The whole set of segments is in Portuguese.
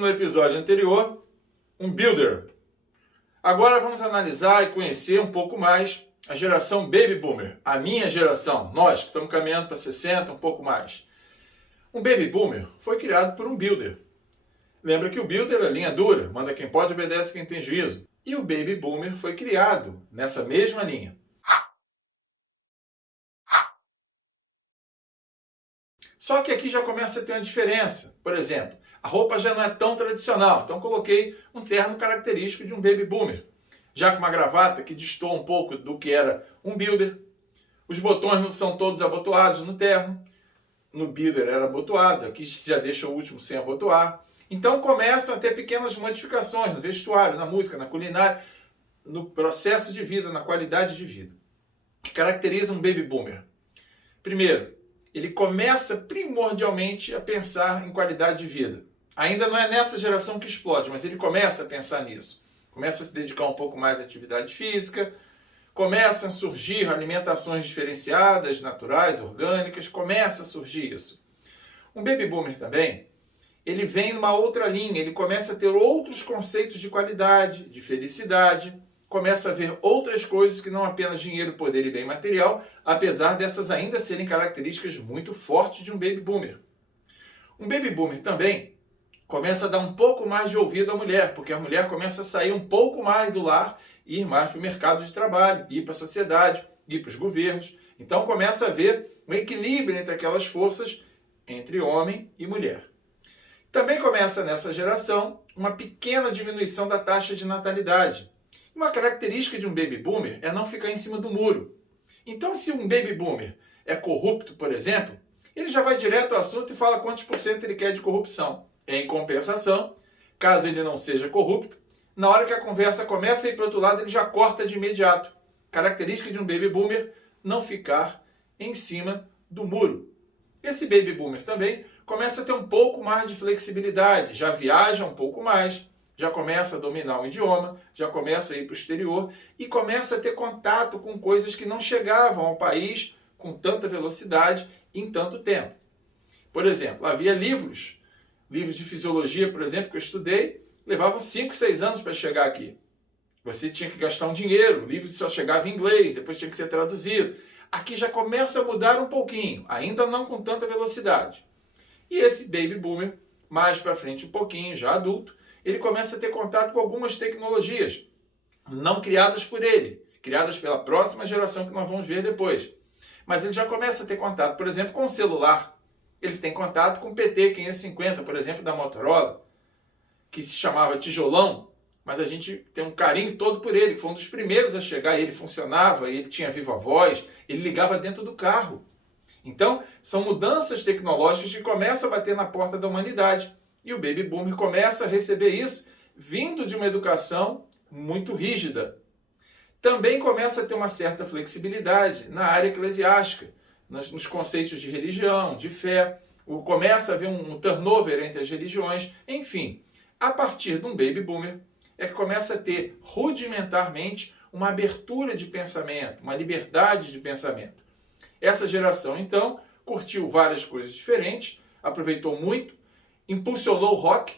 no episódio anterior um builder. Agora vamos analisar e conhecer um pouco mais a geração Baby Boomer, a minha geração, nós que estamos caminhando para 60, um pouco mais. Um Baby Boomer foi criado por um builder. Lembra que o builder é linha dura, manda quem pode, obedece quem tem juízo. E o Baby Boomer foi criado nessa mesma linha. Só que aqui já começa a ter uma diferença. Por exemplo, a roupa já não é tão tradicional, então coloquei um terno característico de um Baby Boomer. Já com uma gravata que destoa um pouco do que era um builder. Os botões não são todos abotoados no terno. No builder era abotoado, aqui já deixa o último sem abotoar. Então começam a ter pequenas modificações no vestuário, na música, na culinária, no processo de vida, na qualidade de vida. O que caracteriza um Baby Boomer? Primeiro, ele começa primordialmente a pensar em qualidade de vida. Ainda não é nessa geração que explode, mas ele começa a pensar nisso. Começa a se dedicar um pouco mais à atividade física, começam a surgir alimentações diferenciadas, naturais, orgânicas, começa a surgir isso. Um Baby Boomer também, ele vem numa outra linha, ele começa a ter outros conceitos de qualidade, de felicidade, começa a ver outras coisas que não apenas dinheiro, poder e bem material, apesar dessas ainda serem características muito fortes de um Baby Boomer. Um Baby Boomer também começa a dar um pouco mais de ouvido à mulher, porque a mulher começa a sair um pouco mais do lar e ir mais para o mercado de trabalho, ir para a sociedade, ir para os governos. Então começa a haver um equilíbrio entre aquelas forças entre homem e mulher. Também começa nessa geração uma pequena diminuição da taxa de natalidade. Uma característica de um Baby Boomer é não ficar em cima do muro. Então, se um Baby Boomer é corrupto, por exemplo, ele já vai direto ao assunto e fala quantos por cento ele quer de corrupção. Em compensação, caso ele não seja corrupto, na hora que a conversa começa a ir para o outro lado, ele já corta de imediato. Característica de um Baby Boomer, não ficar em cima do muro. Esse Baby Boomer também começa a ter um pouco mais de flexibilidade, já viaja um pouco mais, já começa a dominar o idioma, já começa a ir para o exterior e começa a ter contato com coisas que não chegavam ao país com tanta velocidade em tanto tempo. Por exemplo, havia livros de fisiologia, por exemplo, que eu estudei, levavam 5, 6 anos para chegar aqui. Você tinha que gastar um dinheiro, o livro só chegava em inglês, depois tinha que ser traduzido. Aqui já começa a mudar um pouquinho, ainda não com tanta velocidade. E esse Baby Boomer, mais para frente um pouquinho, já adulto, ele começa a ter contato com algumas tecnologias, não criadas por ele, criadas pela próxima geração que nós vamos ver depois. Mas ele já começa a ter contato, por exemplo, com o celular. Ele tem contato com o PT550, por exemplo, da Motorola, que se chamava tijolão, mas a gente tem um carinho todo por ele, que foi um dos primeiros a chegar, e ele funcionava, e ele tinha viva voz, ele ligava dentro do carro. Então, são mudanças tecnológicas que começam a bater na porta da humanidade. E o Baby Boomer começa a receber isso vindo de uma educação muito rígida. Também começa a ter uma certa flexibilidade na área eclesiástica, nos conceitos de religião, de fé. Começa a haver um turnover entre as religiões. Enfim, a partir de um Baby Boomer é que começa a ter rudimentarmente uma abertura de pensamento, uma liberdade de pensamento. Essa geração, então, curtiu várias coisas diferentes, aproveitou muito, impulsionou o rock,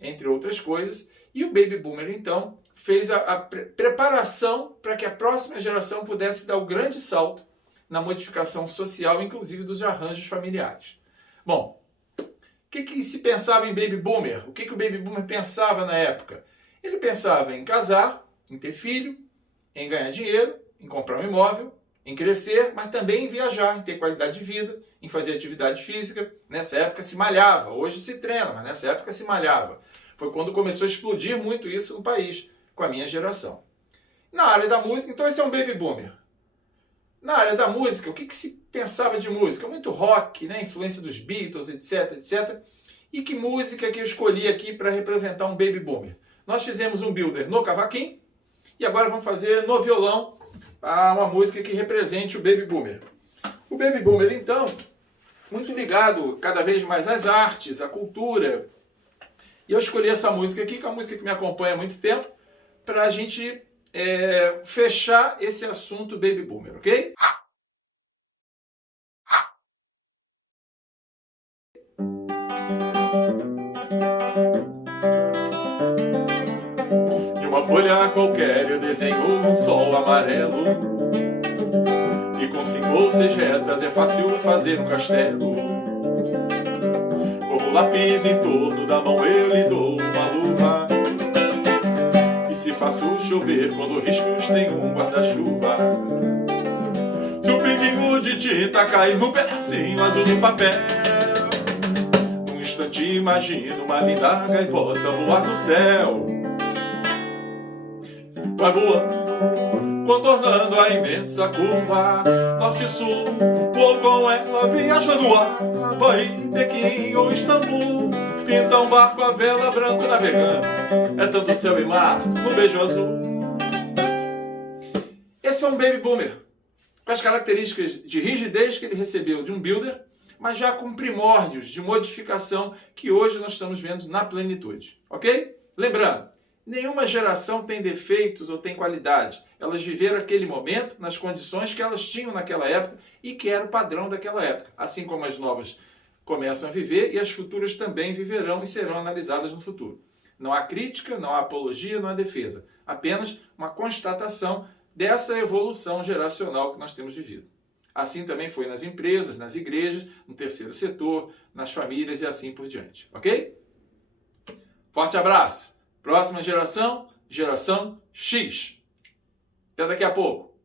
entre outras coisas, e o Baby Boomer, então, fez a preparação para que a próxima geração pudesse dar o grande salto na modificação social, inclusive dos arranjos familiares. Bom, o que se pensava em Baby Boomer? O que o Baby Boomer pensava na época? Ele pensava em casar, em ter filho, em ganhar dinheiro, em comprar um imóvel, em crescer, mas também em viajar, em ter qualidade de vida, em fazer atividade física. Nessa época se malhava, hoje se treina, mas nessa época se malhava. Foi quando começou a explodir muito isso no país, com a minha geração. Na área da música, então esse é um Baby Boomer. Na área da música, o que se pensava de música? Muito rock, né? Influência dos Beatles, etc, etc. E que música que eu escolhi aqui para representar um Baby Boomer? Nós fizemos um builder no cavaquinho e agora vamos fazer no violão uma música que represente o Baby Boomer. O Baby Boomer, então, muito ligado cada vez mais às artes, à cultura. E eu escolhi essa música aqui, que é uma música que me acompanha há muito tempo, para a gente fechar esse assunto Baby Boomer, ok? folha qualquer eu desenho um sol amarelo. E com 5 ou 6 retas é fácil fazer um castelo. Com o lápis em torno da mão eu lhe dou uma luva. E se faço chover quando riscos tem um guarda-chuva. Se o pinguinho de tinta cair num pedacinho azul do papel, num instante imagino uma linda gaivota voar no céu. Vai voando, contornando a imensa curva norte-sul, vou com ela viajando no ar, Havaí, Pequim ou Istambul. Pinta um barco a vela branco navegando, é tanto céu e mar no beijo azul. Esse foi um baby boomer, com as características de rigidez que ele recebeu de um builder, mas já com primórdios de modificação que hoje nós estamos vendo na plenitude, ok? Lembrando, nenhuma geração tem defeitos ou tem qualidade. Elas viveram aquele momento nas condições que elas tinham naquela época e que era o padrão daquela época. Assim como as novas começam a viver e as futuras também viverão e serão analisadas no futuro. Não há crítica, não há apologia, não há defesa. Apenas uma constatação dessa evolução geracional que nós temos vivido. Assim também foi nas empresas, nas igrejas, no terceiro setor, nas famílias e assim por diante. Ok? Forte abraço! Próxima geração, geração X. Até daqui a pouco.